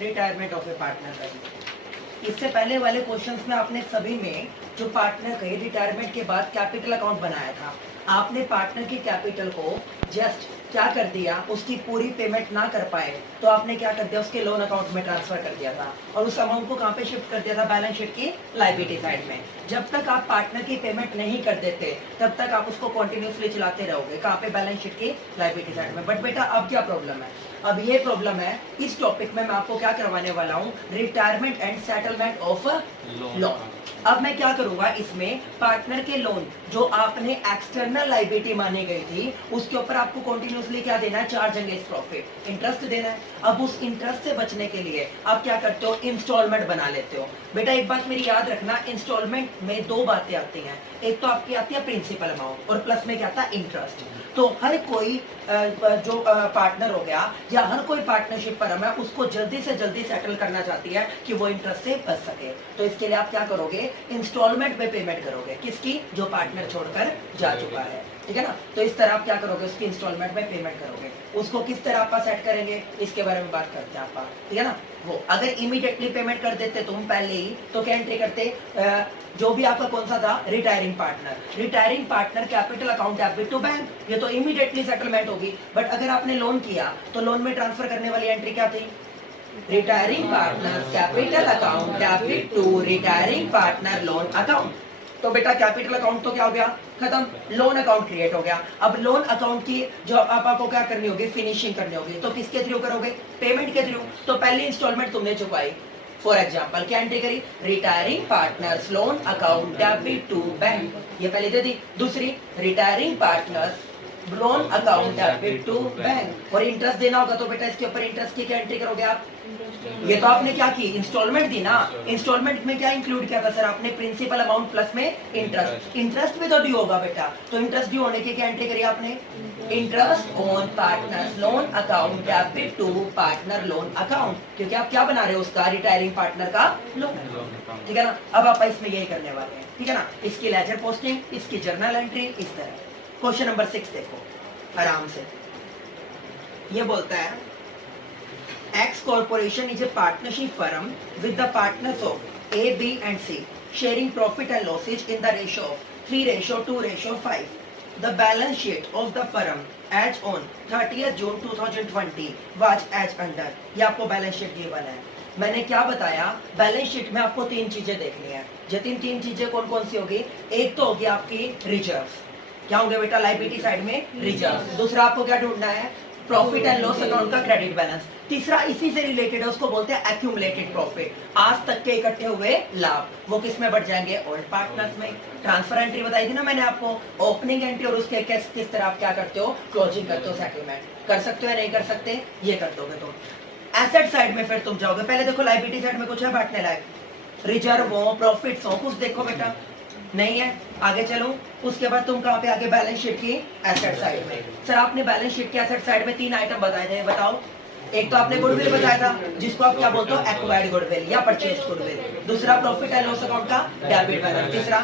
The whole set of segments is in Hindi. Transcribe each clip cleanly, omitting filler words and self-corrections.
रिटायरमेंट ऑफ ए पार्टनर का। इससे पहले वाले क्वेश्चंस में आपने सभी में जो पार्टनर के रिटायरमेंट के बाद कैपिटल अकाउंट बनाया था, आपने पार्टनर की कैपिटल को जस्ट क्या कर दिया, उसकी पूरी पेमेंट ना कर पाए तो आपने क्या कर दिया, उसके लोन अकाउंट में ट्रांसफर कर दिया था और उस अमाउंट को कहाँ पे शिफ्ट कर दिया था, बैलेंस शीट की लायबिलिटी साइड में। जब तक आप पार्टनर की पेमेंट नहीं कर देते तब तक आप उसको कंटिन्यूअसली चलाते रहोगे, कहाँ पे, बैलेंस शीट की लायबिलिटी साइड में। बट बेटा अब क्या प्रॉब्लम है, अब ये प्रॉब्लम है इस टॉपिक में मैं आपको क्या करवाने वाला हूँ, retirement and settlement of loan. अब मैं क्या करूंगा, इसमें पार्टनर के लोन जो आपने एक्सटर्नल लायबिलिटी मानी गई थी उसके ऊपर आपको कंटिन्यूअसली क्या देना है, चार्ज अगेंस्ट प्रॉफिट, इंटरेस्ट देना है। अब उस इंटरेस्ट से बचने के लिए आप क्या करते हो, इंस्टॉलमेंट बना लेते हो। बेटा एक बात मेरी याद रखना, इंस्टॉलमेंट में दो बातें आती हैं, एक तो आपकी आती है प्रिंसिपल अमाउंट और प्लस में क्या आता है, इंटरेस्ट। तो हर कोई जो पार्टनर हो गया या हर कोई पार्टनरशिप फर्म है उसको जल्दी से जल्दी सेटल करना चाहती है कि वो इंटरेस्ट से बच सके। तो इसके लिए आप क्या करोगे, इंस्टॉलमेंट में पेमेंट करोगे, किसकी, जो पार्टनर छोड़कर जा चुका है, ठीक है ना। तो इस तरह आप क्या करोगे, उसकी इंस्टॉलमेंट में पेमेंट करोगे। उसको किस तरह आप सेट करेंगे, इसके बारे में बात करते हैं आप, ठीक है ना। वो अगर इमीडिएटली पेमेंट कर देते तुम पहले ही तो क्या एंट्री करते, जो भी आपका कौन सा था, retiring partner capital account debit to bank, ये तो इमीडिएटली सेटलमेंट होगी। बट अगर आपने लोन किया तो लोन में ट्रांसफर करने वाली एंट्री क्या थी, retiring partner capital account debit to retiring partner loan account. तो बेटा कैपिटल अकाउंट तो क्या हो गया, खत्म, लोन अकाउंट क्रिएट हो गया। अब लोन अकाउंट की जो आपको क्या करनी होगी, फिनिशिंग करनी होगी, तो किसके थ्रू करोगे, पेमेंट के थ्रू। तो पहली इंस्टॉलमेंट तुमने चुकाई, फॉर एग्जाम्पल क्या एंट्री करी, retiring partners loan account debit to bank, ये पहले दे दी। दूसरी, retiring partners loan account debit to bank, और इंटरेस्ट देना होगा तो बेटा इसके ऊपर इंटरेस्ट की क्या एंट्री करोगे आप, ये तो आपने क्या की, इंस्टॉलमेंट दी ना। इंस्टॉलमेंट में क्या इंक्लूड किया था सर आपने, प्रिंसिपल अमाउंट प्लस में इंटरेस्ट। इंटरेस्ट भी तो ड्यू होगा बेटा, तो इंटरेस्ट ड्यू होने की क्या एंट्री करी आपने, interest on partners loan account debit to partner loan account, क्योंकि आप क्या बना रहे हो, उसका रिटायरिंग पार्टनर का लोन, ठीक है ना। अब आप इसमें यही करने वाले हैं, ठीक है ना। इसकी लेजर पोस्टिंग, इसकी जर्नल एंट्री, इस तरह। क्वेश्चन नंबर 6 देखो आराम से, ये बोलता है X corporation is a partnership firm with the partners of A, B and C sharing profit and losses in the ratio of 3:2:5. The balance sheet of the firm as on 30th June 2020 was as under. ये आपको बैलेंस शीट गिवन है। मैंने क्या बताया, बैलेंस शीट में आपको तीन चीजें देखनी है। जो तीन चीजें कौन कौन सी होगी, एक तो होगी आपकी रिजर्व, क्या होंगे बेटा, लायबिलिटी साइड में रिजर्व। दूसरा आपको क्या ढूंढना है, प्रॉफिट एंड लॉस अकाउंट का क्रेडिट बैलेंस। तीसरा इसी से रिलेटेड है, उसको बोलते हैं एक्यूमुलेटेड प्रॉफिट, आज तक के इकट्ठे हुए लाभ, वो किस में बढ़ जाएंगे, ओल्ड पार्टनर्स में। ट्रांसफर एंट्री बताई थी ना मैंने आपको, ओपनिंग एंट्री और उसके किस तरह आप क्या करते हो, क्लोजिंग करते हो, सेटलमेंट कर सकते हो या नहीं कर सकते, ये कर दोगे तुम। एसेट साइड में फिर तुम जाओगे, पहले देखो लायबिलिटी साइड में कुछ है बांटने लायक, रिजर्व हो, प्रॉफिट्स हो, कुछ देखो बेटा नहीं है, आगे चलो। उसके बाद तुम कहाँ पे आगे, बैलेंस शीट की एसेट साइड में। सर आपने बैलेंस शीट की एसेट साइड में तीन आइटम बताए थे, बताओ। एक तो आपने गुडविल बताया था, जिसको आप क्या बोलते हो, एक्वायर्ड गुडविल या परचेज गुडविल। दूसरा प्रॉफिट एंड लॉस अकाउंट का डेबिट बैलेंस। तीसरा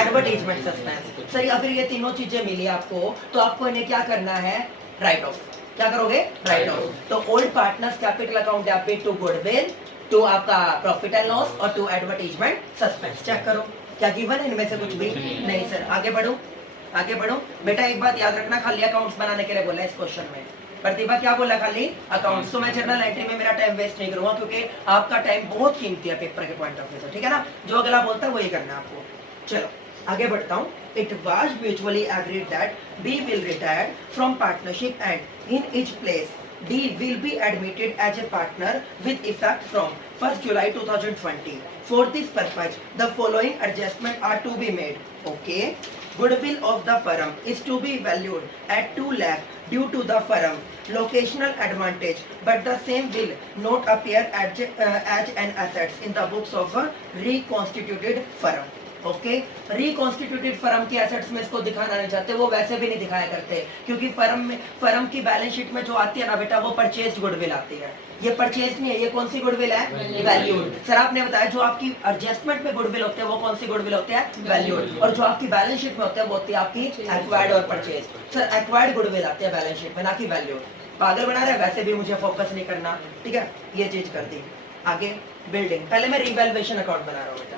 एडवर्टाइजमेंट सस्पेंस। सर अगर ये तीनों चीजें मिली आपको तो आपको इन्हें क्या करना है, राइट ऑफ। क्या करोगे, राइट ऑफ। तो old partners capital account debit to goodwill, to आपका प्रॉफिट एंड लॉस और टू एडवर्टाइजमेंट सस्पेंस। चेक करो क्या गिवन है इनमें से कुछ भी नहीं। सर आगे बढ़ो बेटा, एक बात याद रखना, खाली अकाउंट्स बनाने के लिए बोला इस क्वेश्चन में। प्रतिभा क्या बोला, खाली अकाउंट्स। तो मैं जर्नल एंट्री में मेरा टाइम वेस्ट नहीं करूंगा, क्योंकि आपका टाइम बहुत कीमती है पेपर के पॉइंट ऑफ व्यू से, ठीक है ना। जो अगला बोलता है वही करना है आपको। चलो आगे बढ़ता हूँ। It was mutually agreed that B will retire from partnership and in each place D will be admitted as a partner with effect from 1st July 2020. For this purpose, the following adjustments are to be made. Okay. Goodwill of the firm is to be valued at 2 lakh due to the firm locational advantage, but the same will not appear as an assets in the books of a reconstituted firm. Okay, reconstituted firm की एसेट्स में इसको दिखाना नहीं चाहते, वो वैसे भी नहीं दिखाया करते, क्योंकि फर्म की बैलेंस शीट में जो आती है ना बेटा, वो परचेज गुडविल आती है। ये परचेज नहीं है, ये कौन सी गुडविल है, वैल्यूड। सर आपने बताया जो आपकी एडजस्टमेंट में गुडविल होते हैं वो कौन सी गुडविल होते हैं, वैल्यूड। और जो आपकी बैलेंस शीट में होते हैं वो होती है आपकी एक्वायर्ड और परचेज। सर एक्वायर्ड गुडविल आती है बैलेंस शीट में, ना कि वैल्यूड। पागल बना रहा है, वैसे भी मुझे फोकस नहीं करना, ठीक है, ये चीज कर दी। आगे बिल्डिंग, पहले मैं रीवैल्यूएशन अकाउंट बना रहा हूँ बेटा।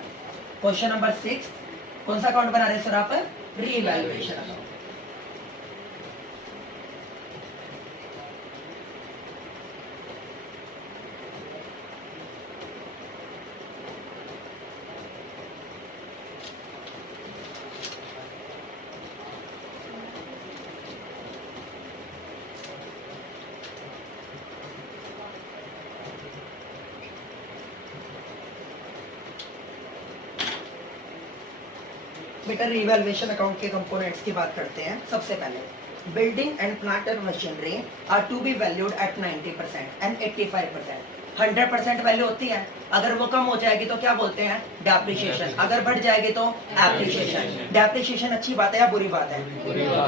क्वेश्चन नंबर 6, कौन सा अकाउंट बना रहे हैं सर आप? Revaluation account. बेटा रीवैल्यूएशन अकाउंट के कंपोनेंट्स की बात करते हैं। सबसे पहले building and plant and machinery are to be valued at 90% and 85%। 100% value होती है, अगर वो कम हो जाएगी तो क्या बोलते हैं? डेप्रिसिएशन। अगर बढ़ जाएगी तो एप्रिसिएशन। डेप्रिसिएशन अच्छी बात है या बुरी बात है?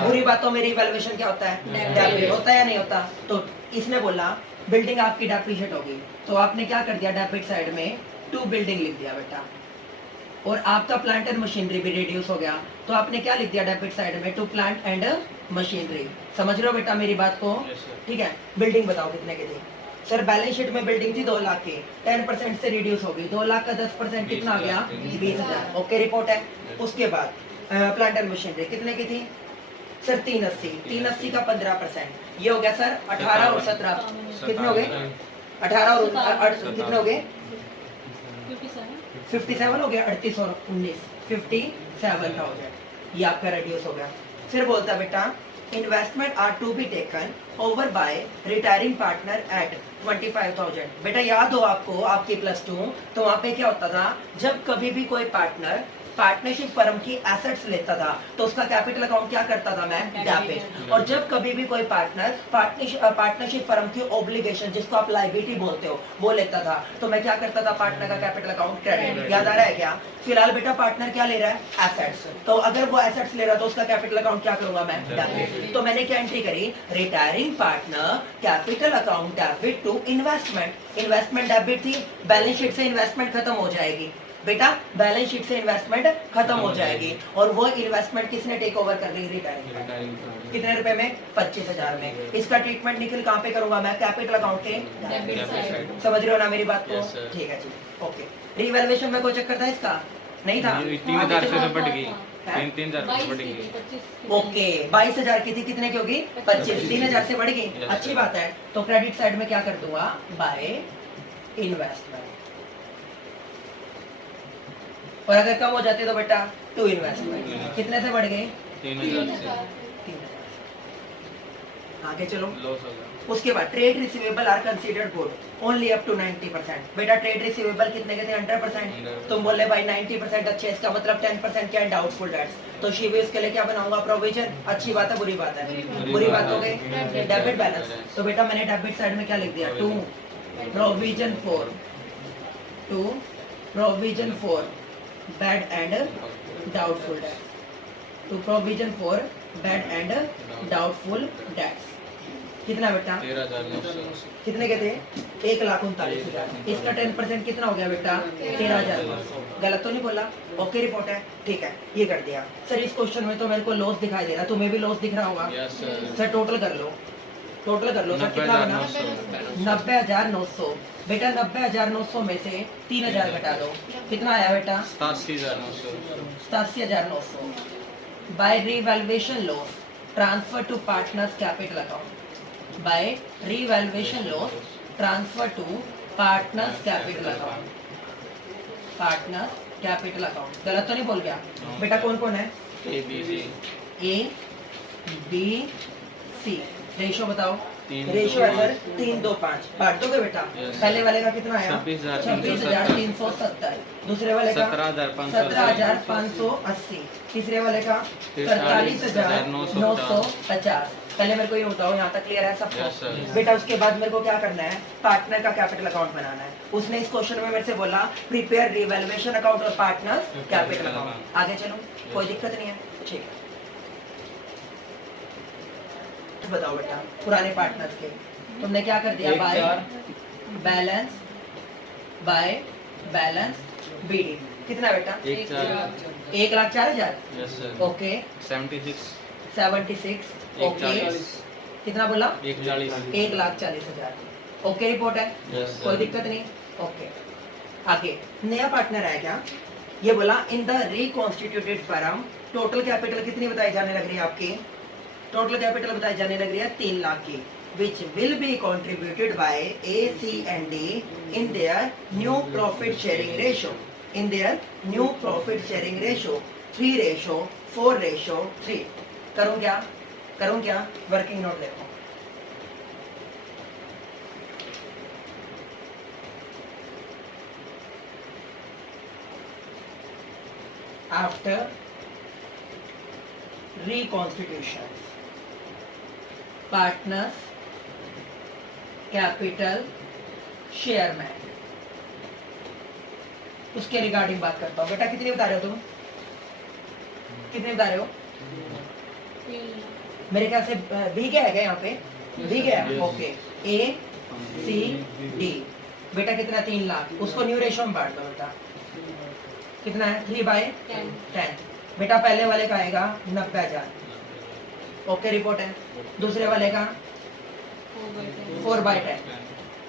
बुरी बात। तो मेरी वैल्यूएशन क्या होता है? डेप्रिसिएट होता है या नहीं होता? तो इसने बोला बिल्डिंग आपकी डेप्रिसिएट होगी, तो आपने क्या कर दिया? डेबिट साइड में 2 बिल्डिंग लिख दिया बेटा, और आपका प्लांट एंड मशीनरी भी रिड्यूस हो गया, तो आपने क्या लिख दिया डेबिट साइड में? 2 प्लांट एंड मशीनरी। समझ रहे हो बेटा मेरी बात को? ठीक है। बिल्डिंग बताओ कितने की थी? सर बैलेंस शीट में बिल्डिंग थी 2 लाख की, 10% से रिड्यूस हो गई, 2 लाख का 10% कितना आ गया? 20,000। ओके, रिपोर्ट है। उसके बाद प्लांट एंड मशीनरी कितने की थी सर? 380। 380 का 15%, ये हो गया सर 18 और 17 कितने हो गए? 18 और कितने हो गए? 57 हो गया। 38 और 19 57,000, ये आपका रिड्यूस हो गया। फिर बोलता बेटा investment are to be taken over by retiring partner at 25,000। बेटा याद हो आपको आपकी +2, तो वहां पे क्या होता था? जब कभी भी कोई पार्टनर पार्टनरशिप फर्म की एसेट्स लेता था तो उसका कैपिटल अकाउंट क्या करता था मैं? डेबिट। और जब कभी भी कोई पार्टनर पार्टनरशिप फर्म की ऑब्लिगेशन, जिसको आप लायबिलिटी बोलते हो, वो लेता था, तो मैं क्या करता था? पार्टनर का कैपिटल अकाउंट क्रेडिट। याद आ रहा है क्या? फिलहाल बेटा पार्टनर क्या ले रहा है? एसेट्स। तो अगर वो एसेट्स ले रहा है तो उसका कैपिटल अकाउंट क्या करूंगा मैं? डेबिट। तो मैंने क्या एंट्री करी? Retiring partner capital account debit to investment. Investment debit थी, बैलेंस शीट से इन्वेस्टमेंट खत्म हो जाएगी बेटा, बैलेंस शीट से इन्वेस्टमेंट खत्म हो जाएगी, और वो इन्वेस्टमेंट किसने टेक ओवर कर ली? रिटायरिंग। कितने रुपए में? 25,000 में। इसका ट्रीटमेंट निकल कहाँ पे करूंगा मैं? कैपिटल अकाउंट के डेबिट साइड। समझ रहे हो ना मेरी बात को? ठीक है जी, ओके। रीवैल्यूएशन में कोई चक्कर था इसका? नहीं था। 3,000 से बढ़ गई, 3,000 बढ़ गई। ओके, 22,000 की थी, कितने की होगी? 25। 3,000 से बढ़ गई, अच्छी बात है। तो क्रेडिट साइड में क्या कर दूंगा? By investment. और अगर कम हो जाती है तो बेटा टू इन्वेस्टमेंट। कितने से बढ़ गए? 3,000 से। 3,000। आगे चलो। लॉस हो गया। उसके बाद trade receivable are considered good only up to 90%। बेटा ट्रेड रिसीवेबल कितने के थे? 100%। तुम बोले भाई 90% अच्छे, इसका मतलब 10% क्या है? Doubtful debts. तो शीवे इसके लिए क्या बनाऊंगा? प्रोविजन। अच्छी बात है बुरी बात है? बुरी बात हो गई। Debit balance. तो बेटा मैंने डेबिट साइड में क्या लिख दिया? To provision for bad and doubtful debts. To provision for bad and doubtful debts. कितना बेटा? 13,900। कितने के थे? 1,39,000। इसका 10% कितना हो गया बेटा? 13,900। गलत तो नहीं बोला? ओके, रिपोर्ट है। ठीक है, ये कर दिया सर। इस क्वेश्चन में तो मेरे को लॉस दिखाई दे रहा, तुम्हें भी लॉस दिख रहा होगा? Yes sir. सर टोटल कर लो, टोटल कर लो सर। कितना बना? 90,900। बेटा 90,900 में से 3,000 घटा दो, कितना आया बेटा? 87,900। 87,900। By revaluation loss transfer to partners capital account. By revaluation loss transfer to partners capital account. Partners capital account. गलत तो नहीं बोल गया? बेटा कौन कौन है? A B C. रेशो बताओ। 3, रेशो है सर 3, 2, 5। बांट दोगे बेटा? Yes. पहले वाले का कितना आया? 26,370। दूसरे वाले का 17,580। 17,580। तीसरे वाले का 43,950। पहले मेरे को ये बताओ, यहाँ तक क्लियर है सबको? Yes, sir. बेटा उसके बाद मेरे को क्या करना है? पार्टनर का कैपिटल अकाउंट बनाना है। उसने इस क्वेश्चन में मेरे से बोला प्रिपेयर रीवैल्यूएशन अकाउंट और पार्टनर्स कैपिटल अकाउंट। आगे चलो, कोई दिक्कत नहीं है? ठीक है, बताओ बेटा पुराने पार्टनर्स के तुमने क्या कर दिया? By balance BD. कितना बेटा? 1,04,000। $1,04,000। Yes sir. ओके। 76। 76। ओके। कितना बोला? 1,40,000। ओके रिपोर्ट है, Yes, sir. कोई दिक्कत नहीं। ओके आगे नया पार्टनर है क्या? ये बोला in the reconstituted firm total capital कितनी बताई जाने लग रही है आपकी? टोटल कैपिटल बताई जाने लग रही है 3 लाख की, which will be contributed by A, C and D in their new profit sharing ratio. In their new profit sharing ratio 3:4:3। करूं क्या? वर्किंग नोट देखो। After reconstitution, partners, capital, Sherman, उसके रिगार्डिंग बात करता हूँ। बेटा कितनी बता रहे हो तुम? कितने बता रहे हो? मेरे ख्याल से बी क्या है क्या यहाँ पे? बी क्या है? ओके ए सी डी। बेटा कितना? 3 लाख। उसको न्यू रेशो में बांट दो बेटा। कितना है? 3/10। बेटा पहले वाले का आएगा 90,000। ओके रिपोर्ट है। दूसरे वाले का 4/10।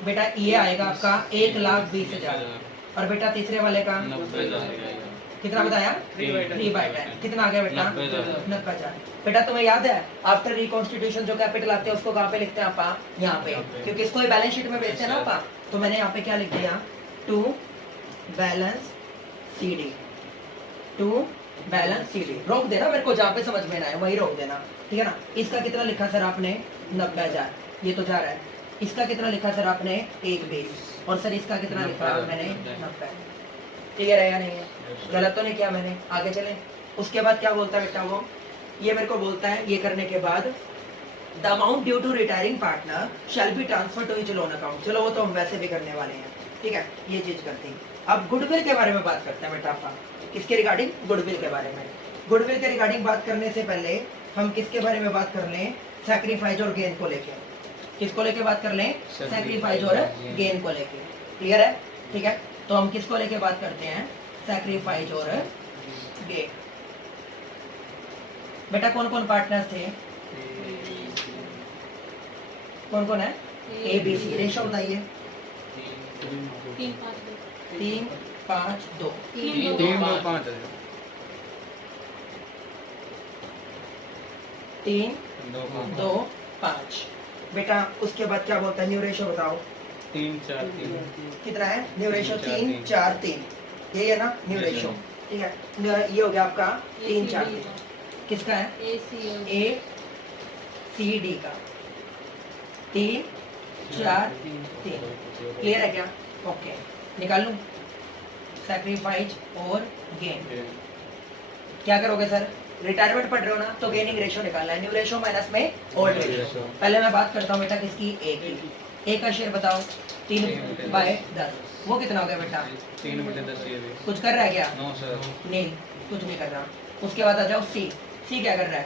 बेटा ये आएगा आपका 1,20,000। और बेटा तीसरे वाले का 90,000। कितना बताया? 3/10। कितना आ गया बेटा? 90,000। बेटा तुम्हें याद है आफ्टर रिकॉन्स्टिट्यूशन जो कैपिटल आते हैं उसको कहाँ पे लिखते हैं आपा? यहाँ पे, क्योंकि इसको बैलेंस शीट में बेचते हैं ना आपा। तो मैंने यहाँ पे क्या लिख दिया? To balance CD. To balance CD. रोक देना मेरे को, जहाँ पे समझ में ना आए वही रोक देना, ठीक है ना? इसका कितना लिखा सर आपने? 90,000। ये तो जा रहा है। इसका कितना लिखा सर आपने? 1,20। और सर इसका कितना लिखा मैंने? 90। क्लियर है या नहीं है? गलत तो नहीं किया मैंने? आगे चले। उसके बाद क्या बोलता है बेटा वो? ये मेरे को बोलता है ये करने के बाद the amount due to retiring partner shall be transfer to his loan account. चलो वो तो हम वैसे भी करने वाले हैं, ठीक है, ये चीज करते हैं। अब गुडविल के बारे में बात करते हैं बेटा आपका। किसके रिगार्डिंग? गुडविल के बारे में। गुडविल के रिगार्डिंग बात करने से पहले हम किसके बारे में बात कर लें? सैक्रिफाइस और गेन को लेके। किसको लेके बात कर लें? सैक्रिफाइस और गेन को लेके। क्लियर है? ठीक है, तो हम किसको लेके बात करते हैं? सैक्रिफाइस और गेन। बेटा कौन कौन पार्टनर्स थे? कौन कौन है? A B C. रेशो बताइए। 3, 5, 2। 3 5 2। 3, 3, 2, 2, 5 3 2, 2 5। बेटा उसके बाद क्या बोलता है? न्यू रेशो बताओ 3, 4, 3। कितना है? New ratio 3 3, 4 3। यही है ना न्यू Yes, रेशो? sir. ठीक है, ये हो गया आपका 3 4 3। किसका है? ए सी डी का 3 4 3। क्लियर है क्या? ओके निकाल लूं सैक्रिफाइस और गेन। क्या करोगे सर? रिटायरमेंट पढ़ रहे हो ना, तो गेनिंग रेशो निकालना है। न्यू रेशो माइनस में ओल्ड रेशो। पहले मैं बात करता हूँ बेटा किसकी? ए की। ए का शेयर बताओ 3/10। वो कितना हो गया बेटा? 3/10 ये भी। कुछ कर रहा है क्या? No sir. नहीं, कुछ नहीं कर रहा। उसके बाद आ जाओ सी। सी क्या कर रहा है?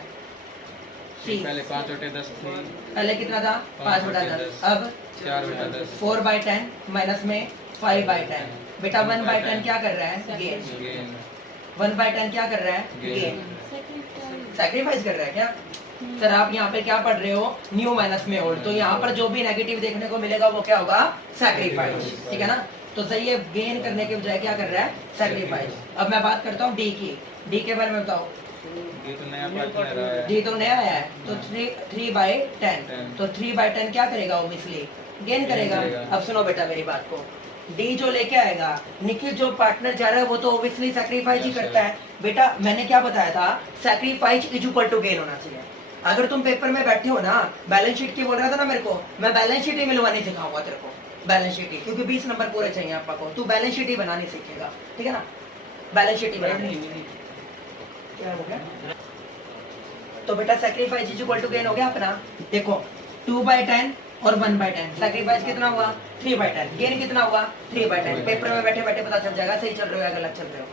सी पहले 5/10 थी। पहले कितना था? 5/10। अब 4/10। 4/10 माइनस में 5/10। बेटा 1/10 क्या कर रहा है? गेन। गेन। 1/10 क्या कर रहा है? Gain. गेन। सैक्रिफाइस कर रहा है क्या? सर आप यहाँ पे क्या पढ़ रहे हो? न्यू माइनस में ओल्ड। तो यहाँ पर जो भी नेगेटिव देखने को मिलेगा वो क्या होगा? सैक्रिफाइस। ठीक है ना? तो सही है, गेन करने के बजाय क्या कर रहा है? सैक्रिफाइस। अब मैं बात करता हूँ डी की। डी के बारे में बताओ। ये तो नया पार्टनर है। डी तो नया आया है, तो 3/10। तो 3/10 क्या करेगा? ओबियसली गेन करेगा। अब सुनो बेटा मेरी बात को। डी जो लेके आएगा, निखिल जो पार्टनर जा रहा है वो तो ओबियसली सैक्रिफाइस ही करता है। बेटा मैंने क्या बताया था? Sacrifice is equal to gain होना चाहिए। अगर तुम पेपर में बैठे हो ना, बैलेंस शीट की बोल रहा था ना मेरे को, मैं बैलेंस शीट ही मिलवाने सिखाऊंगा तेरे को। बैलेंस शीट ही, क्योंकि 20 नंबर पूरे चाहिए आपका को। तू बैलेंस शीट ही बनानी सीखेगा, ठीक है ना? बैलेंस शीट ही बनानी। क्या हो गया? तो बेटा sacrifice is equal to gain हो गया अपना। देखो 2/10 और 1/10। सैक्रिफाइस कितना हुआ? 3/10। गेन कितना हुआ? 3/10। पेपर में बैठे बैठे पता चल जाएगा सही चल रहे हो या गलत चल रहे हो।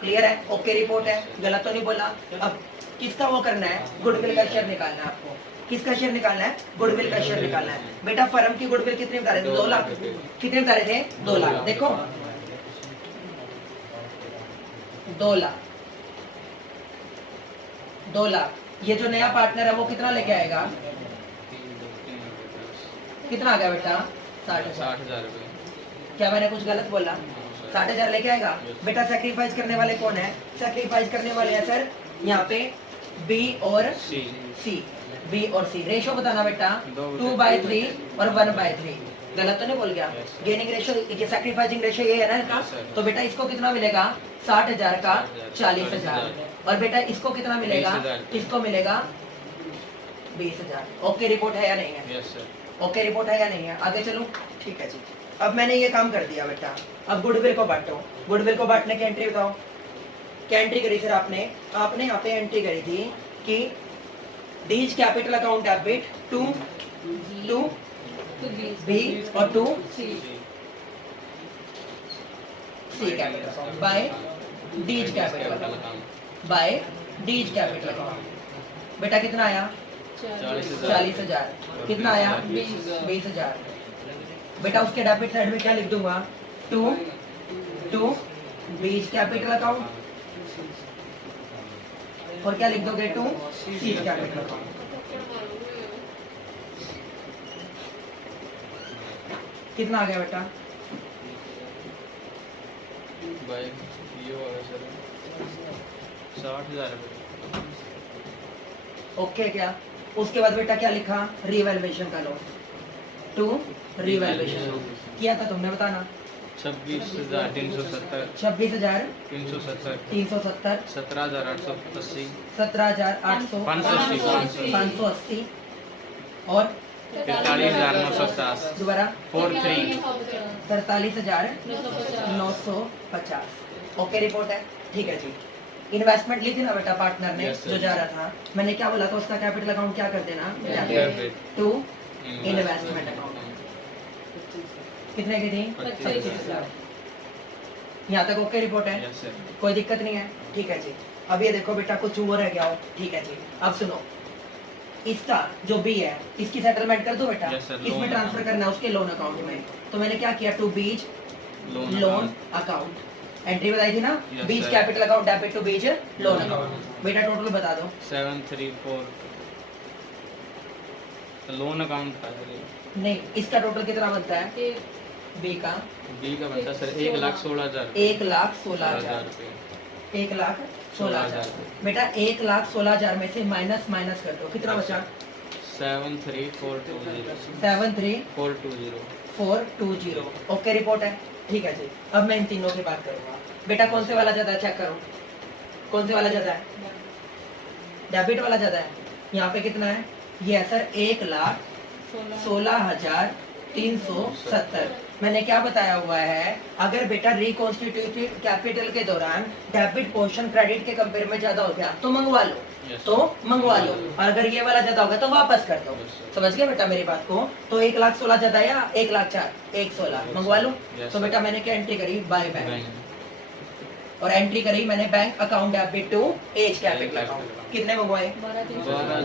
क्लियर है? ओके रिपोर्ट है, गलत तो नहीं बोला। अब किसका वो करना है? गुडविल का शेयर निकालना है आपको। किसका शेयर निकालना है? गुडविल का शेयर निकालना है। बेटा फर्म की गुडविल कितने बता रहे थे? 2 लाख। कितने बता रहे थे? 2 लाख। देखो 2 लाख। 2 लाख। ये जो नया पार्टनर है वो कितना लेके आएगा? कितना आ गया बेटा 60,000। 60,000 रुपये। क्या मैंने कुछ गलत बोला? 60,000 लेके आएगा बेटा। सेक्रीफाइस करने वाले कौन है? सेक्रीफाइस करने वाले हैं सर यहाँ पे बी और सी। सी। बी और सी रेशो बताना बेटा, दो 2/3 और 1/3। गलत तो नहीं बोल गया? गेनिंग रेशो, सैक्रिफाइसिंग रेशो ये है ना इनका। Yes, sir. तो बेटा इसको कितना मिलेगा? 60,000 का 40,000। और बेटा इसको कितना मिलेगा? 20,000। इसको मिलेगा 20,000। ओके रिपोर्ट है या नहीं है? Yes sir. ओके रिपोर्ट है या नहीं है? आगे चलो। ठीक है जी, अब मैंने ये काम कर दिया बेटा। अब गुडविल को बांटो। गुडविल को बांटने की एंट्री बताओ। क्या एंट्री करी सर आपने? आपने यहाँ पे एंट्री करी थी कि D's capital account debit to B और to C capital account by D's capital account by D's capital account. बेटा कितना आया? 40,000। कितना आया? 20,000। बेटा उसके डेबिट साइड में क्या लिख दूंगा? टू बीज कैपिटल अकाउंट और क्या लिख दोगे? To C capital account. कितना आ गया बेटा? भाई ये होगा सर 60,000 रुपये। ओके क्या? उसके बाद बेटा क्या लिखा? रिवैल्यूएशन का लॉस टू रिवैल्यूएशन किया था तुमने, बताना। 26,370 26,000 370 370 17,880 17,800 580 और 43,950 दोबारा 43 43,950। ओके रिपोर्ट है, ठीक है जी। इन्वेस्टमेंट ली थी ना बेटा पार्टनर ने, Yes, sir. जो जा रहा था। मैंने क्या बोला था? उसका कैपिटल अकाउंट क्या कर देना? Debit. To investment account. कितने की थी? 25,000। यहाँ तक ओके रिपोर्ट है, यस सर। कोई दिक्कत नहीं है, ठीक है जी। अब ये देखो बेटा कुछ हुआ रह गया हो, ठीक है जी। अब सुनो, इसका जो बी है इसकी सेटलमेंट कर दो बेटा। Yes, sir. इसमें Loan ट्रांसफर account. करना है उसके लोन अकाउंट में। तो मैंने क्या किया? To B's loan account. Entry बताई थी ना? Yes, B's sir. Capital account debit to B's loan account. बेटा टोटल बता दो। 734 लोन अकाउंट का नहीं, इसका टोटल कितना बनता है? बी का बी का बनता सर 1,16,000 1,16,000 रुपये। 1,16,000 बेटा 1,16,000 में से माइनस कर दो। कितना बचा? 73420 73420। 420 ओके रिपोर्ट है, ठीक है जी। अब मैं इन तीनों की बात करूंगा। बेटा कौन से वाला ज्यादा है? चेक करो कौन से वाला ज्यादा है? डेबिट वाला ज्यादा है। यहाँ पे कितना है? ये है सर 1,16,370। मैंने क्या बताया हुआ है? अगर बेटा रिकॉन्स्टिट्यूटेड कैपिटल के दौरान डेबिट पोर्शन क्रेडिट के कंपेयर में ज्यादा हो गया तो मंगवा लो, Yes, तो मंगवा लो। और अगर ये वाला ज्यादा होगा तो वापस कर दो। Yes, sir. समझ गए बेटा मेरी बात को? तो 1,16,000 ज्यादा या 1,04,000? 1,16,000 मंगवा लो। Yes, तो sir. बेटा मैंने क्या एंट्री करी? By bank. बैंक और एंट्री करी मैंने bank account debit to A's capital Capital account. account. कितने मंगवाए?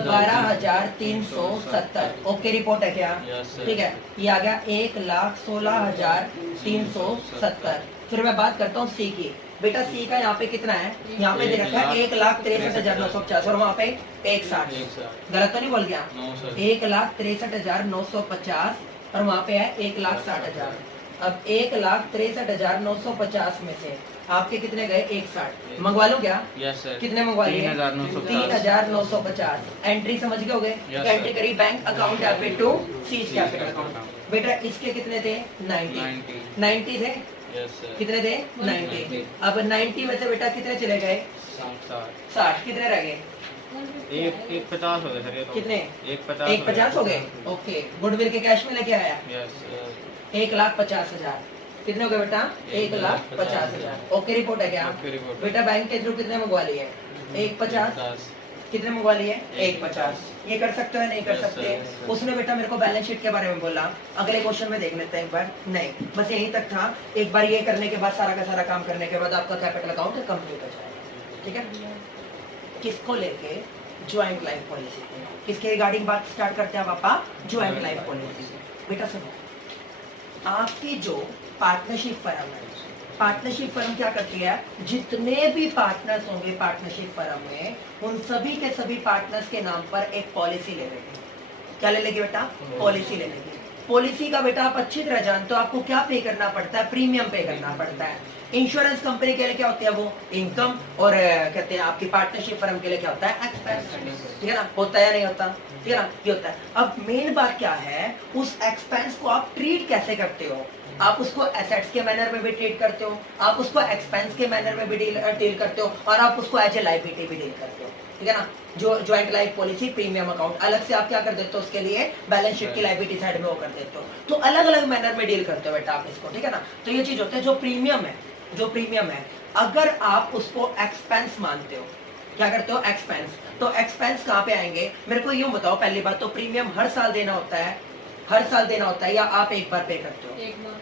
12,370 ओके रिपोर्ट है क्या? Yes, sir. ठीक है, ये आ गया 1,16,370। फिर मैं बात करता हूँ सी की। बेटा सी का यहाँ पे कितना है? यहाँ पे दे रखा है 1,63,950 और वहाँ पे 1,60। 1,60 गलत तो नहीं बोल गया? 9 सर 1,63,950 और वहाँ पे है 1,60,000। अब 1,63,950 में से आपके कितने गए? 1,60। मंगवा लो क्या? यस सर कितने मंगवा लिए? 3,950 3,950। एंट्री समझ गए हो गए? Yes, entry sir. करी bank account debit to C's capital capital account. account. बेटा इसके कितने थे? 90 थे। यस सर कितने थे? 90। अब 90 में से बेटा कितने चले गए? 60। कितने रह गए? एक 50 हो गए सर ये तो कितने? 1,50 हो गए। ओके, गुडविल के कैश में लेके आया यस 1,50,000। कितने हो गए बेटा? 1,50,000। ओके रिपोर्ट है क्या? ओके रिपोर्ट बेटा बैंक के थ्रू कितने मंगवा लिए? 1,50। कितने मंगवा लिए? 1,50। ये कर सकते हो नहीं कर Yes, सकते? sir. उसने बेटा मेरे को बैलेंस शीट के बारे में बोला। अगले क्वेश्चन में देख लेते हैं एक बार। नहीं, बस यहीं तक था। एक बार ये करने के बाद सारा का सारा काम करने के बाद आपका कैपिटल अकाउंट कंप्लीट हो जाएगा। ठीक है, किसको लेके? Joint life policy. किसके रिगार्डिंग बात स्टार्ट करते हैं पापा? Joint life policy. बेटा सुनो, आपकी जो पार्टनरशिप फर्म है, पार्टनरशिप फर्म क्या करती है? जितने भी पार्टनर्स होंगे पार्टनरशिप फर्म में, उन सभी के सभी पार्टनर्स के नाम पर एक पॉलिसी ले लेगी। क्या ले लेगी बेटा? पॉलिसी ले लेगी। पॉलिसी का बेटा आप अच्छी तरह जानते हो, आपको क्या पे करना पड़ता है, प्रीमियम पे करना पड़ता है। इंश्योरेंस कंपनी के लिए क्या होती है वो इनकम, और कहते हैं आपकी पार्टनरशिप फर्म के लिए क्या होता है एक्सपेंस, ठीक है ना, होता है या नहीं होता, ठीक है ना, ये होता है। अब मेन बात क्या है, उस एक्सपेंस को आप ट्रीट कैसे करते हो, आप उसको एसेट्स के मैनर में भी ट्रीट करते हो, आप उसको एक्सपेंस के मैनर में भी डील करते हो, और आप उसको एज ए लायबिलिटी भी डील करते हो, ठीक है ना। जो joint life policy premium account अलग से आप क्या कर देते हो, उसके लिए बैलेंस शीट की लायबिलिटी साइड में वो कर देते हो, तो अलग अलग मैनर में डील करते हो बेटा आप इसको, ठीक है ना। तो ये चीज होता है जो प्रीमियम है, अगर आप उसको एक्सपेंस मानते हो, क्या करते हो एक्सपेंस, तो एक्सपेंस कहाँ पे आएंगे, मेरे को यूं बताओ। पहली बात तो प्रीमियम हर साल देना होता है या आप एक बार पे करते हो? एक बार।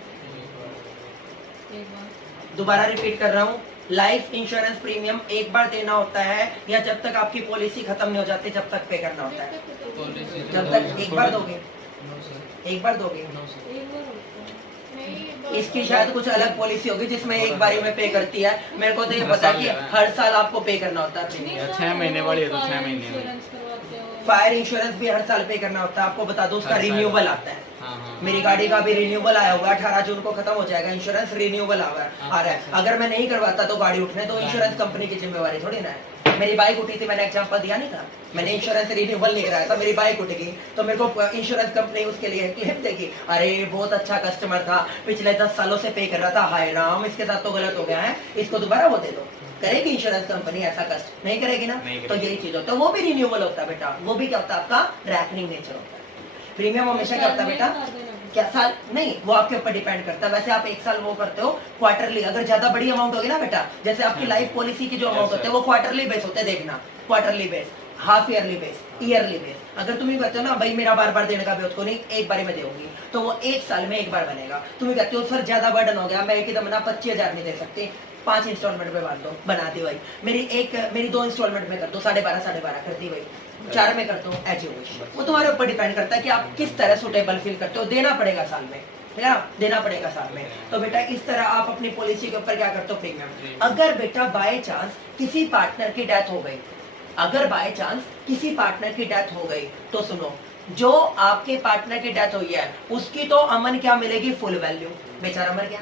दोबारा रिपीट कर रहा हूँ, लाइफ इंश्योरेंस प्रीमियम एक बार देना होता है या जब तक आपकी पॉलिसी खत्म नहीं हो जाती जब तक पे करना होता है? जब तक एक बार दोगे, एक बार दोगे। इसकी शायद कुछ अलग पॉलिसी होगी जिसमें एक बारी में पे करती है, मेरे को तो ये पता है कि हर साल आपको पे करना होता है प्रीमियम। 6 महीने वाली है तो 6 महीने। फायर इंश्योरेंस भी हर साल पे करना होता है, आपको बता दो उसका रिन्यूअल आता है। हाँ। मेरी गाड़ी का भी रिन्यूअल आया हुआ है, 18 जून को खत्म हो जाएगा, इंश्योरेंस रिन्यूअल आ रहा है। अगर मैं नहीं करवाता तो गाड़ी उठने तो इंश्योरेंस कंपनी की जिम्मेवारी थोड़ी ना है। मेरी बाइक उठी थी, मैंने एग्जांपल दिया नहीं था, मैंने इंश्योरेंस रिन्यूअल नहीं कराया था, मेरी बाइक उठ गई तो मेरे को इंश्योरेंस कंपनी उसके लिए क्लेम देगी, अरे बहुत अच्छा कस्टमर था, पिछले 10 सालों से पे कर रहा था, हाय राम इसके साथ तो गलत हो गया है, इसको दोबारा वो दे दो। करेगी इंश्योरेंस कंपनी ऐसा कष्ट? नहीं करेगी ना। तो यही चीज होता है, वो भी रिन्यूअल होता है बेटा, वो भी क्या होता है आपका रैकनिंग नेचर होता है। प्रीमियम हमेशा क्या होता है बेटा, क्या साल नहीं, वो आपके ऊपर डिपेंड करता है। वैसे आप एक साल वो करते हो क्वार्टरली, अगर ज्यादा बड़ी अमाउंट होगी ना बेटा, जैसे आपकी लाइफ पॉलिसी की जो अमाउंट होते हैं वो क्वार्टरली बेस होते हैं, देखना quarterly base, half yearly base, yearly base. अगर तुम ही कहते हो ना भाई मेरा बार बार देने का भी को नहीं, एक बारी में देगी, तो वो एक साल में एक बार बनेगा। तुम कहते हो सर ज्यादा बर्डन हो गया, मैं एकदम ना 25,000 में दे सकती, 5 इंस्टॉलमेंट में बांट दो, बना दी भाई, मेरी 2 इंस्टॉलमेंट में कर दो, 12.5 कर दी भाई, 4 में कर दो, एज यू विश। वो तुम्हारे ऊपर डिपेंड करता है कि आप किस तरह सुटेबल फील करते हो। देना पड़ेगा साल में, है ना, देना पड़ेगा साल में। तो बेटा इस तरह आप अपनी पॉलिसी के ऊपर क्या करते हो प्रीमियम। अगर बेटा बाय चांस किसी पार्टनर की डेथ हो गई, अगर बाय चांस किसी पार्टनर की डेथ हो गई, तो सुनो, जो आपके पार्टनर की डेथ हुई है उसकी तो अमन क्या मिलेगी, फुल वैल्यू, बेचारा मर गया,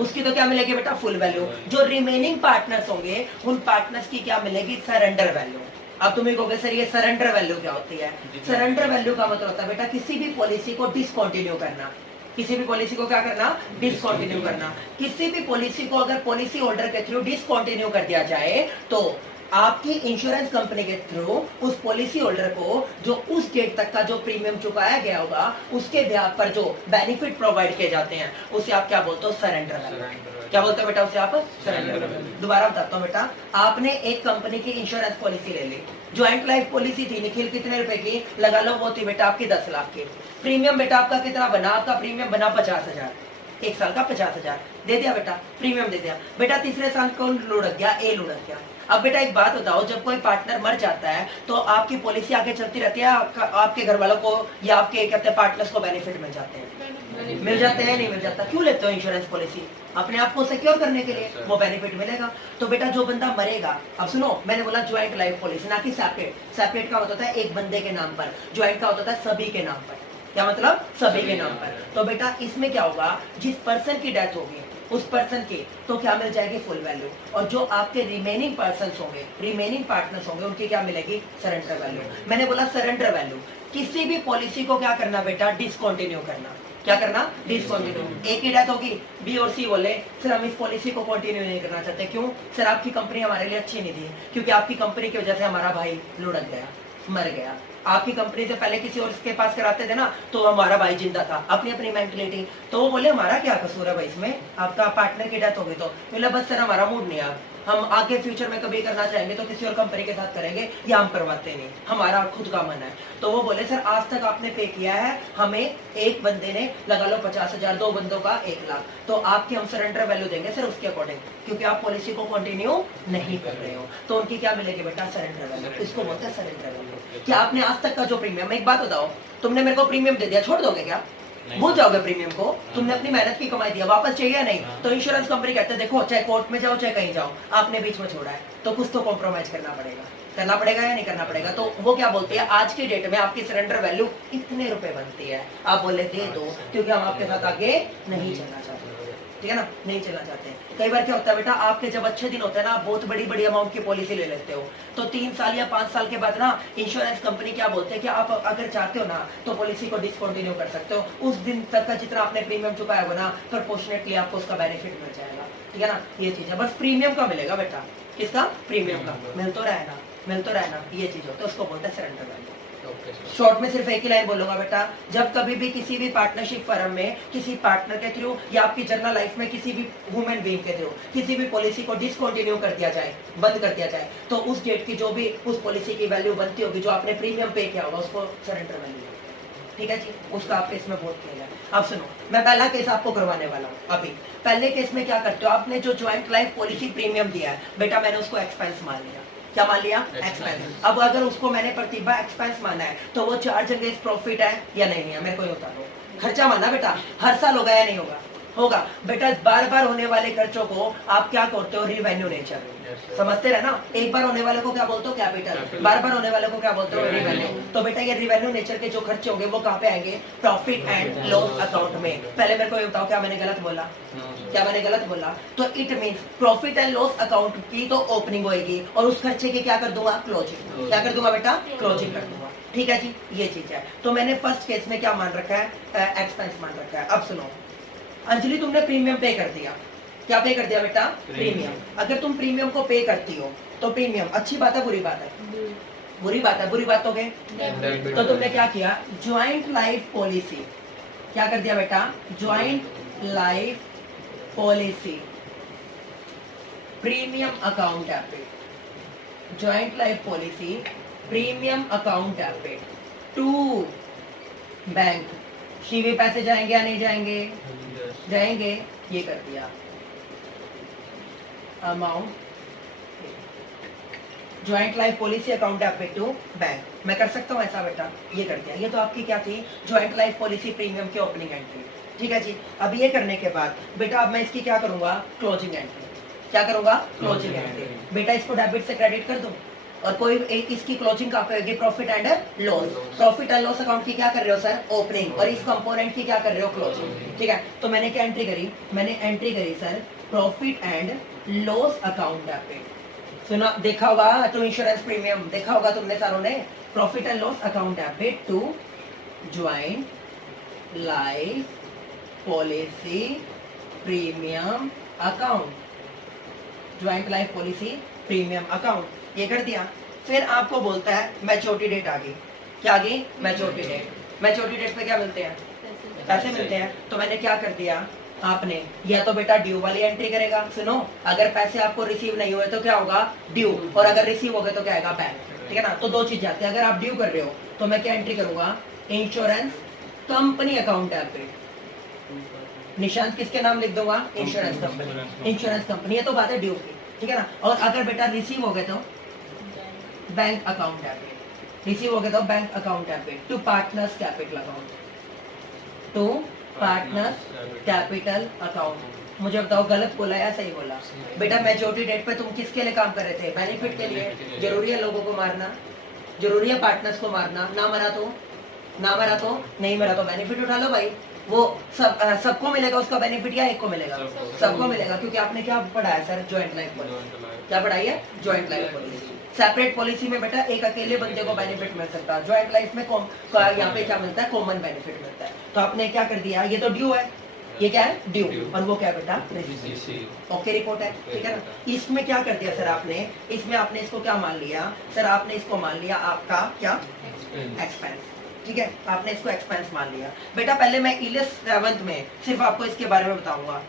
उसकी तो क्या मिलेगी बेटा, फुल वैल्यू। जो रिमेनिंग पार्टनर्स होंगे उन पार्टनर्स की क्या मिलेगी, सरेंडर वैल्यू। अब तुम्हें कहोगे सर ये सरेंडर वैल्यू क्या होती है? सरेंडर वैल्यू का मतलब होता है बेटा किसी भी पॉलिसी को डिसकंटिन्यू करना, किसी भी पॉलिसी को क्या करना, डिसकंटिन्यू करना। किसी भी पॉलिसी को अगर पॉलिसी होल्डर के थ्रू डिसकंटिन्यू कर दिया जाए तो आपकी इंश्योरेंस कंपनी के थ्रू उस पॉलिसी होल्डर को जो उस डेट तक का जो प्रीमियम चुकाया गया होगा उसके ब्याज पर जो बेनिफिट प्रोवाइड किए जाते हैं उसे आप क्या बोलते हो, सरेंडर वैल्यू। क्या बोलते हो बेटा उसे आप, सरेंडर वैल्यू। दोबारा बताता हूँ बेटा, आपने एक कंपनी की इंश्योरेंस पॉलिसी ले ली, ज्वाइंट लाइफ पॉलिसी थी निखिल, कितने रुपए की लगा लो, वो थी बेटा आपकी 10 लाख की। प्रीमियम बेटा आपका कितना बना, आपका प्रीमियम बना 50,000, एक साल का 50,000 दे दिया बेटा, प्रीमियम दे दिया बेटा। तीसरे साल कौन लुढ़क गया, ए लुढ़क गया। अब बेटा एक बात बताओ, जब कोई पार्टनर मर जाता है तो आपकी पॉलिसी आगे चलती रहती है, आपके घर वालों को या आपके कहते हैं पार्टनर्स को बेनिफिट मिल जाते हैं, मिल जाते हैं, नहीं मिल जाता? क्यों लेते हो इंश्योरेंस पॉलिसी? अपने आप को सिक्योर करने के लिए, वो बेनिफिट मिलेगा। तो बेटा जो बंदा मरेगा, अब सुनो मैंने बोला ज्वाइंट लाइफ पॉलिसी ना कि सेपरेट। सेपरेट का होता है एक बंदे के नाम पर, ज्वाइंट का होता है सभी के नाम पर। क्या मतलब, सभी के नाम पर। तो बेटा इसमें क्या होगा, जिस पर्सन की डेथ होगी उस पर्सन की तो क्या मिल जाएगी, फुल वैल्यू। और जो आपके रिमेनिंग पर्सन होंगे, रिमेनिंग पार्टनर्स होंगे, उनकी क्या मिलेगी, सरेंडर वैल्यू। मैंने बोला सरेंडर वैल्यू। किसी भी पॉलिसी को क्या करना बेटा, डिसकंटिन्यू करना। क्या करना, डिसकंटिन्यू। एक ही डेथ होगी, बी और सी बोले सर हम इस पॉलिसी को कंटिन्यू नहीं करना चाहते, क्यों सर, आपकी कंपनी हमारे लिए अच्छी नहीं थी, क्योंकि आपकी कंपनी की वजह से हमारा भाई लुढ़क गया, मर गया। आपकी कंपनी से पहले किसी और के पास कराते थे ना तो हमारा भाई जिंदा था, अपनी अपनी मेंटलिटी। तो वो बोले हमारा क्या कसूर है भाई इसमें, आपका पार्टनर की डेथ हो गई तो बोला बस सर हमारा मूड नहीं है, हम आगे फ्यूचर में कभी करना चाहेंगे तो किसी और कंपनी के साथ करेंगे, या हम करवाते नहीं, हमारा खुद का मन है। तो वो बोले सर आज तक आपने पे किया है हमें, एक बंदे ने लगा लो 50,000, 2 बंदों का 1 लाख, तो आपकी हम सरेंडर वैल्यू देंगे सर उसके अकॉर्डिंग, क्योंकि आप पॉलिसी को कंटिन्यू नहीं कर रहे हो। तो उनकी क्या मिलेगी बेटा, सरेंडर वैल्यू। इसको बोलते हैं सरेंडर वैल्यू। क्या आपने आज तक का जो प्रीमियम, एक बात बताओ, तुमने मेरे को प्रीमियम दे दिया, छोड़ दोगे क्या, भूल जाओगे प्रीमियम को? तुमने अपनी मेहनत की कमाई दिया, वापस चाहिए या नहीं? तो इंश्योरेंस कंपनी कहते हैं देखो चाहे कोर्ट में जाओ चाहे कहीं जाओ, आपने बीच में छोड़ा है तो कुछ तो कॉम्प्रोमाइज करना पड़ेगा, करना पड़ेगा या नहीं करना पड़ेगा? तो वो क्या बोलते हैं, आज के डेट में आपकी सरेंडर वैल्यू इतने रुपए बनती है, आप बोले दे दो, क्योंकि हम आपके साथ आगे नहीं चलना चाहते, ठीक है ना, नहीं चलना चाहते। कई बार क्या होता है बेटा, आपके जब अच्छे दिन होते हैं ना, आप बहुत बड़ी बड़ी अमाउंट की पॉलिसी ले लेते हो, तो 3 साल या 5 साल के बाद ना इंश्योरेंस कंपनी क्या बोलते हैं कि आप अगर चाहते हो ना तो पॉलिसी को डिसकंटिन्यू कर सकते हो, उस दिन तक का जितना आपने प्रीमियम चुकाया होगा ना, प्रोपोर्शनेटली आपको उसका बेनिफिट मिल जाएगा, ठीक है ना, ये चीज है। बस प्रीमियम का मिलेगा बेटा, किसका? प्रीमियम का मिल तो रहा है ना, ये चीज हो, तो उसको बोलते हैं सरेंडर वैल्यू। शॉर्ट में सिर्फ एक ही लाइन बोलूंगा बेटा, जब कभी भी किसी भी पार्टनरशिप फर्म में किसी पार्टनर के थ्रू या आपकी जनरल लाइफ में किसी भी ह्यूमन बीइंग के थ्रू किसी भी पॉलिसी को डिसकंटिन्यू कर दिया जाए, बंद कर दिया जाए, तो उस डेट की जो भी उस पॉलिसी की वैल्यू बनती होगी, जो आपने प्रीमियम पे किया होगा, उसको सरेंडर वैल्यू, ठीक है जी, उसका आपके इसमें वोट किया जाए। अब सुनो, मैं पहला केस आपको करवाने वाला हूँ। अभी पहले केस में क्या करते हो, आपने जो ज्वाइंट लाइफ पॉलिसी प्रीमियम दिया है बेटा, मैंने उसको एक्सपेंस मान लिया। क्या मान लिया? एक्सपेंस। अब अगर उसको मैंने प्रतिभा एक्सपेंस माना है, तो वो चार्ज अगेंस्ट प्रॉफिट है या नहीं है, मेरे को ये बता दो। खर्चा माना बेटा, हर साल होगा या नहीं होगा? होगा बेटा। बार बार होने वाले खर्चों को आप क्या करते हो? रिवेन्यू नेचर, समझते रहे ना। एक बार होने वाले को क्या बोलते हो? कैपिटल। बार बार होने वाले को क्या बोलते हो? रिवेन्यू। तो बेटा ये रिवेन्यू नेचर के जो खर्चे होंगे वो कहाँ पे आएंगे? प्रॉफिट एंड लॉस अकाउंट में। पहले मेरे को ये बताओ, क्या मैंने गलत बोला? क्या मैंने गलत बोला? तो it means profit and loss account की तो ओपनिंग होगी और उस खर्चे की क्या कर दूंगा? क्लोजिंग। क्या कर दूंगा बेटा? क्लोजिंग कर दूंगा, ठीक है जी, ये चीज है। तो मैंने फर्स्ट केस में क्या मान रखा है? एक्सपेंस मान रखा है। अब सुनो अंजलि, तुमने प्रीमियम पे कर दिया। क्या पे कर दिया बेटा? प्रीमियम। अगर तुम प्रीमियम को पे करती हो तो प्रीमियम अच्छी बात है बुरी बात है? बुरी बात है। बुरी बात हो गई तो तुमने क्या किया? ज्वाइंट लाइफ पॉलिसी क्या कर दिया बेटा? Joint life policy premium account debit. Joint life policy premium account debit to bank. सीधे पैसे जाएंगे या नहीं जाएंगे? जाएंगे। ये कर दिया amount joint life policy account debit to bank. मैं कर सकता हूँ ऐसा बेटा? ये कर दिया। ये तो आपकी क्या थी? ज्वाइंट लाइफ पॉलिसी प्रीमियम की ओपनिंग एंट्री, ठीक है जी। अब ये करने के बाद बेटा अब मैं इसकी क्या करूंगा? Closing entry. क्या करूंगा? Closing entry. बेटा इसको डेबिट से क्रेडिट कर दूं और कोई इसकी क्लोजिंग कहाँ पे होगी? Profit and loss. Profit and loss account की क्या कर रहे हो सर? ओपनिंग। और इस कंपोनेंट की क्या कर रहे हो? क्लोजिंग, ठीक है। तो मैंने क्या एंट्री करी? मैंने एंट्री करी sir profit and loss account debit. सुना, देखा होगा तो इंश्योरेंस प्रीमियम देखा होगा तुमने सारों ने। Profit and loss account debit to joint life policy premium account. Joint life policy premium account, ये कर दिया। फिर आपको बोलता है मैच्योरिटी डेट आ गई। क्या आ गई? Maturity date. मैच्योरिटी डेट पे क्या मिलते हैं? पैसे मिलते हैं। तो मैंने क्या कर दिया? आपने या तो बेटा ड्यू वाली एंट्री करेगा। सुनो, अगर पैसे आपको रिसीव नहीं हुए तो क्या होगा? ड्यू। और अगर रिसीव हो गए तो क्या आएगा? बैंक, ठीक है ना। तो दो चीजें आती है। अगर आप ड्यू कर रहे हो तो मैं क्या एंट्री करूंगा? Insurance company account debit. Nishant किसके नाम लिख दूंगा? Insurance company. इंश्योरेंस कंपनी, ये तो बात है ड्यू की, ठीक है ना। और अगर बेटा रिसीव हो गए तो बैंक अकाउंट डेबिट। रिसीव हो गए तो bank account debit to partners capital account. To partners capital account. मुझे बताओ गलत बोला या सही बोला? बेटा मैच्योरिटी डेट पे तुम किसके लिए काम कर रहे थे? बेनिफिट के लिए। जरूरी है लोगों को मारना? जरूरी है पार्टनर्स को मारना? ना मरा तो नहीं मरा तो बेनिफिट उठा लो भाई। वो सबको मिलेगा उसका बेनिफिट या एक को मिलेगा? सबको मिलेगा, क्योंकि आपने क्या पढ़ाया सर? Joint life policy. क्या पढ़ाई है? Joint life policy. Separate policy में बेटा एक अकेले बंदे को बेनिफिट मिल सकता है। ज्वाइंट लाइफ में यहाँ पे क्या मिलता है? कॉमन बेनिफिट मिलता है। तो आपने क्या कर दिया? ये तो ड्यू है, ये क्या है? ड्यू। और वो क्या बेटा? ओके रिपोर्ट है, ठीक है ना। इसमें क्या कर दिया सर आपने? इसमें आपने इसको क्या मान लिया सर? आपने इसको मान लिया आपका क्या? एक्सपेंस, ठीक है। आपने इसको एक्सपेंस मान लिया। बेटा पहले मैं इलिस 7th में सिर्फ आपको इसके बारे में बताऊंगा।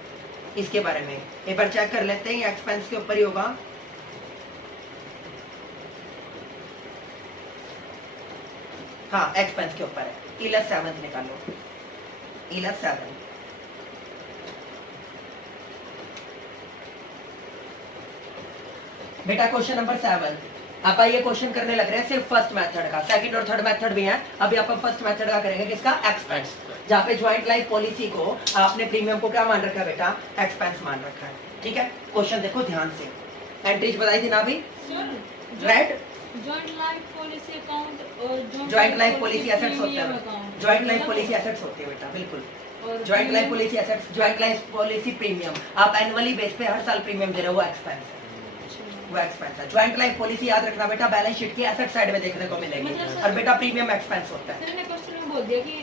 इसके बारे में एक बार चेक कर लेते हैं। एक्सपेंस के ऊपर ही होगा। हाँ, एक्सपेंस के ऊपर है। इलिस 7th निकालो। इलिस 7 बेटा क्वेश्चन नंबर 7। आप ये क्वेश्चन करने लग रहे हैं सिर्फ फर्स्ट मेथड का। सेकंड और थर्ड मेथड भी है। अभी आप फर्स्ट मेथड का करेंगे, किसका? एक्सपेंस। जहाँ पे ज्वाइंट लाइफ पॉलिसी को आपने प्रीमियम को क्या मान रखा है बेटा? एक्सपेंस मान रखा है, ठीक है। क्वेश्चन देखो ध्यान से। एंट्रीज बताई थी ना अभी? Right, joint life policy account और ज्वाइंट लाइफ पॉलिसी एसेट्स होते प्रीमियम हैं, account joint life policy assets होती है बेटा, बिल्कुल। और joint life policy assets, joint life policy premium आप एनुअली बेस पे हर साल प्रीमियम दे रहे हो, वो एक्सपेंस है, वो एक्सपेंस है। ज्वाइंट लाइफ पॉलिसी याद रखना बेटा, बैलेंस शीट की एसेट साइड में देखने को मिलेगी, मतलब और बेटा प्रीमियम एक्सपेंस होता है। सर ने क्वेश्चन में बोल दिया कि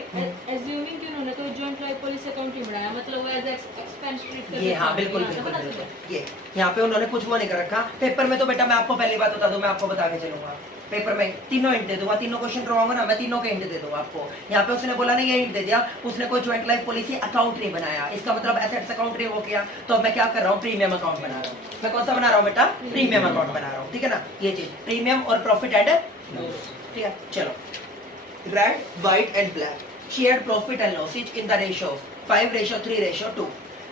एज्यूमिंग कि उन्होंने तो जॉइंट लाइफ पॉलिसी अकाउंट ही बनाया, मतलब वो एज एक्सपेंस ट्रीट कर ये हाँ बिल्कुल बिल्कुल बिल्कुल, ये यहाँ पे उन्होंने कुछ वो नहीं कर रखा। पेपर में तो बेटा मैं आपको पहली बात बता दूं, मैं आपको बता के चलूंगा, पेपर में तीनों हिंट दे दूंगा, तीनों क्वेश्चन करवाऊंगा ना, मैं तीनों के हिंट दे दूंगा आपको। यहाँ पे उसने बोला नहीं, ये हिंट दे दिया, उसने कोई ज्वाइंट लाइफ पॉलिसी अकाउंट नहीं बनाया, इसका मतलब एसेट्स अकाउंट नहीं वो किया, तो अब मैं क्या कर रहा हूँ, प्रीमियम अकाउंट बना रहा हूँ। मैं कौन सा बना रहा हूँ बेटा, प्रीमियम अकाउंट बना रहा हूँ, ठीक है ना, ये चीज प्रीमियम और प्रॉफिट एंड लॉस, ठीक है। चलो, red white and black shared profit and loss each in the ratio of 5:3:2.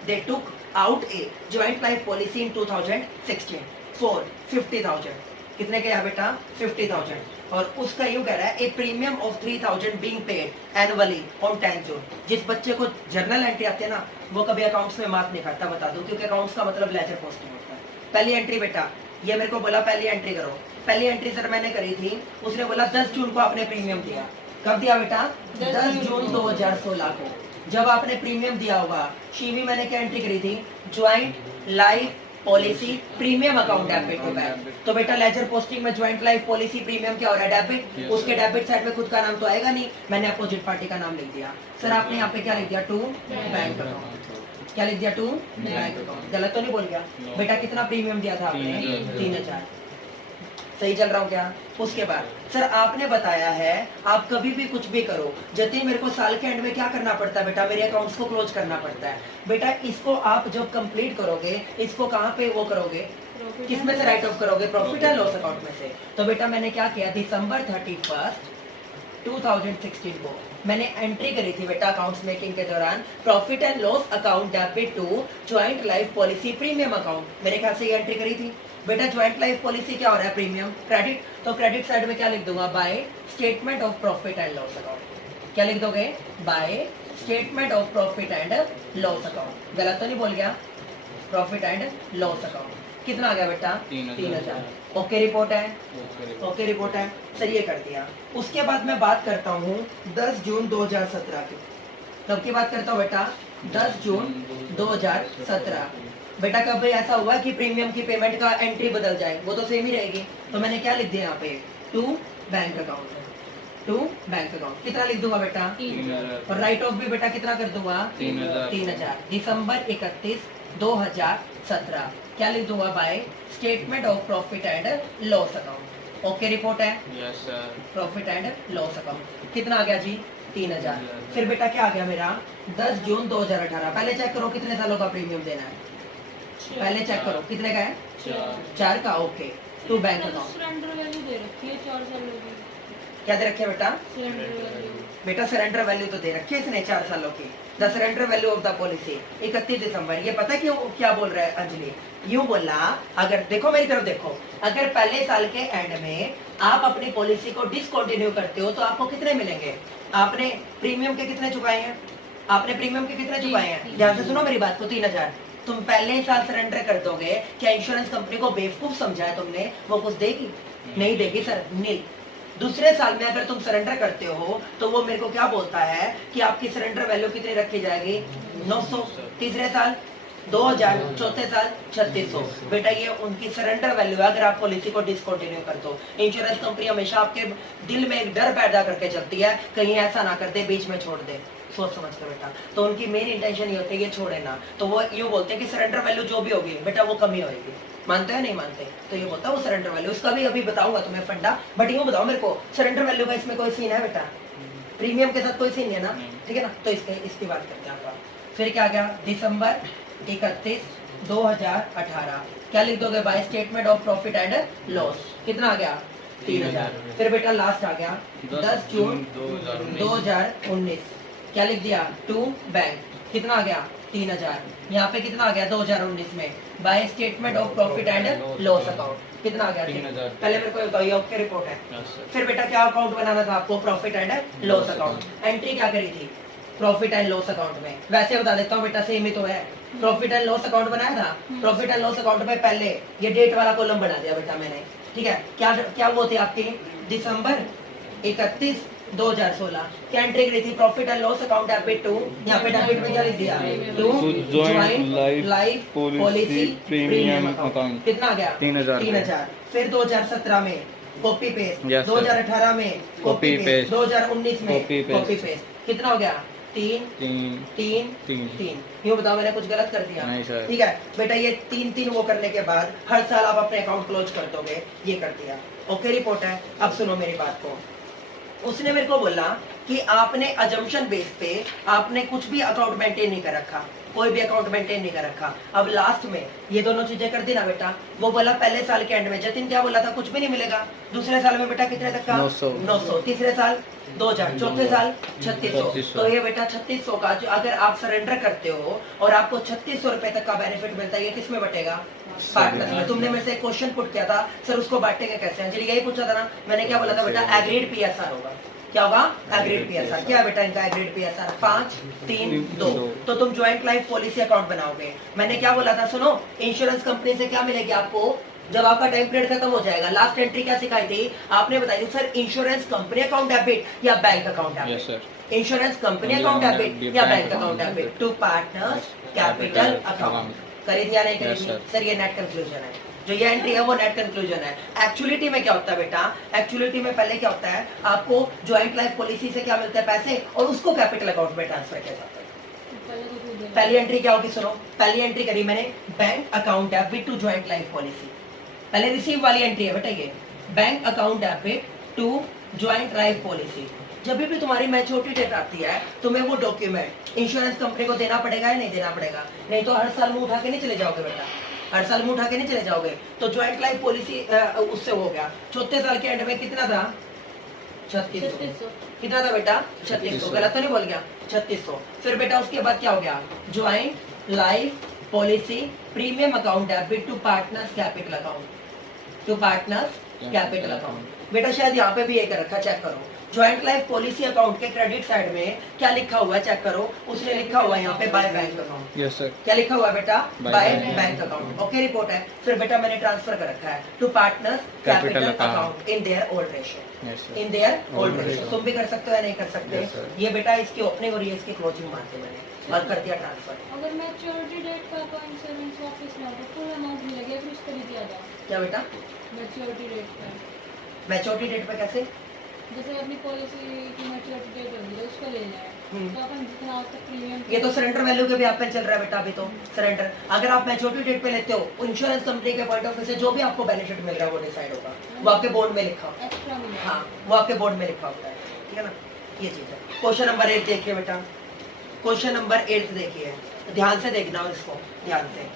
They took out a joint life policy in 2016 for 50,000. कितने के बेटा 50,000, और उसका यूं कह रहा है ए premium of 3,000 being paid annually on 10 June. जिस बच्चे को जर्नल एंट्री आते हैं ना, वो कभी अकाउंट्स में मार्क नहीं खाता, बता दूं, क्योंकि अकाउंट्स का मतलब लेजर पोस्टिंग होता है। पहली एंट्री बेटा, ये मेरे को बोला पहली एंट्री करो, पहली एंट्री सर मैंने करी थी, उसने बोला 10 जून को आपने प्रीमियम दिया। कब दिया बेटा, 10 जून 2016 को, जब आपने प्रीमियम दिया होगा। शीवी मैंने क्या एंट्री करी थी, joint life policy premium account debit to bank. तो बेटा लेजर पोस्टिंग में ज्वाइंट लाइफ पॉलिसी प्रीमियम क्या हो रहा है, डेबिट। उसके डेबिट साइड में खुद का नाम तो आएगा नहीं, मैंने अपोजिट पार्टी का नाम लिख दिया। सर आपने यहाँ पे क्या लिख दिया, टू बैंक अकाउंट, क्या लिख दिया, टू बैंक अकाउंट। गलत तो नहीं बोल गया बेटा, कितना प्रीमियम दिया था आपने, 3,000। सही चल रहा हूँ क्या। उसके बाद सर आपने बताया है आप कभी भी कुछ भी करो, जतिन मेरे को साल के एंड में क्या करना पड़ता है बेटा, मेरे अकाउंट्स को क्लोज करना पड़ता है। बेटा इसको आप जब कंप्लीट करोगे, इसको कहाँ पे वो करोगे, किसमें से राइट ऑफ करोगे, प्रॉफिट एंड लॉस अकाउंट में से। तो बेटा मैंने क्या किया, दिसंबर 31 2016 को मैंने एंट्री करी थी बेटा अकाउंट्स मेकिंग के दौरान, profit and loss account debit to joint life policy premium account. मेरे ख्याल से ये एंट्री करी थी बेटा। ज्वाइंट लाइफ पॉलिसी क्या हो रहा है, प्रीमियम क्रेडिट, तो क्रेडिट साइड में क्या लिख दूंगा, by statement of profit and loss account. क्या लिख दोगे, bye statement of profit and loss account. गलत तो नहीं बोल गया, प्रॉफिट एंड लॉस अकाउंट। कितना आ गया बेटा, 3,000। ओके रिपोर्ट है, ओके रिपोर्ट है, सर ये कर दिया। उसके बाद मैं बात करता हूँ 10 जून 2017 की। कब की बात करता हूँ बेटा, 10 जून 2017। बेटा कभी ऐसा हुआ कि प्रीमियम की पेमेंट का एंट्री बदल जाए, वो तो सेम ही रहेगी। तो मैंने क्या लिख दिया यहाँ पे, to bank account, to bank account. कितना लिख दूंगा बेटा, 3,000। और राइट ऑफ भी बेटा कितना कर दूंगा, 3,000। दिसंबर 31 2017 क्या लिख दूंगा, by statement of profit and loss account. Okay report है, yes sir. Profit and loss account. कितना आ गया जी, 3,000। फिर बेटा क्या आ गया मेरा, 10 जून 2018। पहले चेक करो कितने सालों का प्रीमियम देना है, पहले चेक करो कितने का है, 4 का। Okay, to bank account. Surrender value दे रखी है 4 सालों की, क्या दे रखे है बेटा, सरेंडर वैल्यू बेटा सरेंडर वैल्यू तो दे रखी है इसने 4 सालों की। The surrender value of the policy 31 दिसंबर। ये पता क्यों क्या बोल रहा है अंजलि, यूं बोला, अगर देखो मेरी तरफ देखो, अगर पहले साल के एंड में आप अपनी पॉलिसी को डिसकंटिन्यू करते हो तो आपको कितने मिलेंगे। आपने प्रीमियम के कितने चुकाए हैं, आपने प्रीमियम के कितने चुकाए हैं, ध्यान से सुनो मेरी बात को, 3,000। तुम पहले ही साल सरेंडर कर दोगे, क्या इंश्योरेंस कंपनी को बेवकूफ समझा है तुमने, वो कुछ देगी नहीं देगी सर, नील। दूसरे साल में अगर तुम सरेंडर करते हो तो वो मेरे को क्या बोलता है कि आपकी सरेंडर वैल्यू कितनी रखी जाएगी, 900। तीसरे साल 2,000, चौथे साल 3,600। बेटा ये उनकी सरेंडर वैल्यू है अगर आप पॉलिसी को डिसकंटिन्यू कर दो। इंश्योरेंस कंपनी हमेशा आपके दिल में एक डर पैदा करके चलती है, कहीं ऐसा ना कर दे बीच में छोड़ दे, सोच समझ कर बेटा। तो उनकी मेन इंटेंशन ये होती है ये छोड़े ना, तो वो यूँ बोलते हैं कि सरेंडर वैल्यू जो भी होगी बेटा वो कमी होगी। मानते हैं नहीं मानते, तो ये बोलता है वो सरेंडर वैल्यू, उसका भी अभी बताऊंगा तुम्हें फंडा, बट यूँ बताओ मेरे को सरेंडर वैल्यू का इसमें कोई सीन है बेटा, प्रीमियम के साथ कोई सीन नहीं है ना, ठीक है ना। तो इसकी बात करते हैं आप। फिर क्या गया, दिसंबर 31 2018 क्या लिख दोगे, bye statement of profit and loss. कितना आ गया, 3,000। फिर बेटा लास्ट आ गया 10 जून 2019 क्या लिख दिया, टू बैंक। कितना आ गया, 3,000। यहाँ पे कितना आ गया 2019 में, bye statement of profit and loss account. कितना आ गया, 3,000। पहले मेरे को ये बताइए ओके रिपोर्ट है। फिर बेटा क्या अकाउंट बनाना था आपको, profit and loss account. Entry क्या करी थी, प्रॉफिट एंड लॉस अकाउंट में। वैसे बता देता हूँ बेटा, सेम ही तो है। प्रॉफिट एंड लॉस अकाउंट बनाया था, प्रॉफिट एंड लॉस अकाउंट में पहले ये डेट वाला कॉलम बना दिया बेटा मैंने, ठीक है, क्या क्या वो थे आपके दिसंबर 31 2016 क्या एंट्री करी थी? Profit and loss account debit to, यहाँ पे डेबिट में क्या लिख दिया? To joint life policy policy premium account. account। कितना आ गया? 3000 3000। फिर 2017 में कॉपी पेस्ट, Yes, sir। 2018 में कॉपी Copy पेस्ट, paste। 2019 में Copy paste। Copy paste. कितना हो गया? 3 तीन 3 तीन 3। यूँ बताओ मैंने कुछ गलत कर दिया? नहीं सर। ठीक है बेटा, ये 3 वो करने के बाद हर साल आप अपने अकाउंट क्लोज कर दोगे, ये कर दिया। ओके रिपोर्ट है। अब सुनो मेरी बात को। उसने मेरे को बोला कि आपने अजम्पशन बेस पे आपने कुछ भी अकाउंट मेंटेन नहीं कर रखा, कोई भी अकाउंट मेंटेन नहीं कर रखा। अब लास्ट में ये दोनों चीजें कर दी ना बेटा। वो बोला पहले साल के एंड में, जतिन क्या बोला था? कुछ भी नहीं मिलेगा। दूसरे साल में बेटा कितने तक का? 900। तीसरे साल 2000, चौथे साल 3600। तो ये बेटा 3600 का जो अगर आप सरेंडर करते हो और आपको 3600 रुपए तक का बेनिफिट मिलता है, ये किस में बटेगा? पार्टनर्स में। तुमने मेरे से एक क्वेश्चन पुट किया था, सर उसको बांटेंगे कैसे? अंजलि यही पूछा था ना। मैंने क्या बोला था बेटा? एग्रीड पीएसआर होगा। क्या होगा? Agreed PSR. क्या है बेटा इनका एग्रीड पीएसआर? 5 3 2। तो तुम ज्वाइंट लाइफ पॉलिसी अकाउंट बनाओगे। मैंने क्या बोला था? सुनो, इंश्योरेंस कंपनी से क्या मिलेगी आपको जब आपका टाइम पीरियड खत्म हो जाएगा? लास्ट एंट्री क्या सिखाई थी आपने? बताई थी sir insurance company account debit या bank account debit? Yes sir. Insurance company account debit या bank account debit to partners capital account. करी दिया नहीं करी Yes, थी? sir। सर ये नेट कंक्लूजन है, जो ये एंट्री है वो नेट कंक्लूजन है। एक्चुअलिटी में क्या होता है बेटा? एक्चुअलिटी में पहले क्या होता है, आपको ज्वाइंट लाइफ पॉलिसी से क्या मिलता है? पैसे, और उसको कैपिटल अकाउंट में ट्रांसफर किया जाता है। पहली एंट्री क्या होगी? सुनो, पहली एंट्री करी मैंने bank account debit to joint life policy. पहले रिसीव वाली एंट्री है बेटा ये, bank account debit to joint life policy. जब भी तुम्हारी मैच्योरिटी डेट आती है, तुम्हें वो डॉक्यूमेंट इंश्योरेंस कंपनी को देना पड़ेगा या नहीं देना पड़ेगा? नहीं तो हर साल मुंह उठा के नहीं चले जाओगे बेटा, हर साल मुंह उठा के नहीं चले जाओगे। तो ज्वाइंट लाइफ पॉलिसी उससे हो गया। चौथे साल के एंड में कितना था? 3600। कितना था बेटा? 3600। गलत तो नहीं बोल गया? 3600। फिर बेटा उसके बाद क्या हो गया? Joint life policy premium account debit to partners capital account, to partners capital account. बेटा शायद यहाँ पे भी एक रखा, चेक करो। ज्वाइंट लाइफ पॉलिसी अकाउंट के क्रेडिट साइड में क्या लिखा हुआ है? चेक करो। उसने लिखा हुआ है यहाँ पे by bank account. Yes sir. क्या लिखा हुआ है बेटा? By bye bank bank account. Okay report है। फिर बेटा मैंने ट्रांसफर कर रखा है to partners capital Capital account। Account in their old ratio, yes sir. In their old Old ratio. ratio। तुम भी कर सकते हो या नहीं कर सकते? Yes, sir। ये बेटा इसकी ओपनिंग और ये इसकी क्लोजिंग मारते मैंने और कर दिया ट्रांसफर। अगर मैच्योरिटी डेट का अपन इंश्योरेंस ऑफिस में तो फुल अमाउंट मिलेगा, फिर उसको भी दिया जाए क्या बेटा? मैच्योरिटी डेट का। मैच्योरिटी डेट पे कैसे? जैसे अपनी पॉलिसी की मैच्योरिटी डेट होगी तो उसको ले जाए, तो अपन जितना आज तक प्रीमियम ये तो सरेंडर वैल्यू के भी आप पे चल रहा है बेटा। अभी तो सरेंडर अगर आप मैच्योरिटी डेट पे लेते हो, इंश्योरेंस कंपनी के पॉइंट ऑफ व्यू से जो भी आपको बेनिफिट मिल रहा है वो डिसाइड होगा, वो आपके बोर्ड में लिखा होगा। एक्स्ट्रा मिलेगा। हाँ, वो आपके बोर्ड में लिखा होता है। ठीक है ना, ये चीज है। क्वेश्चन नंबर 8 देखिए बेटा, क्वेश्चन नंबर 8 देखिए, ध्यान से देखना इसको, ध्यान से।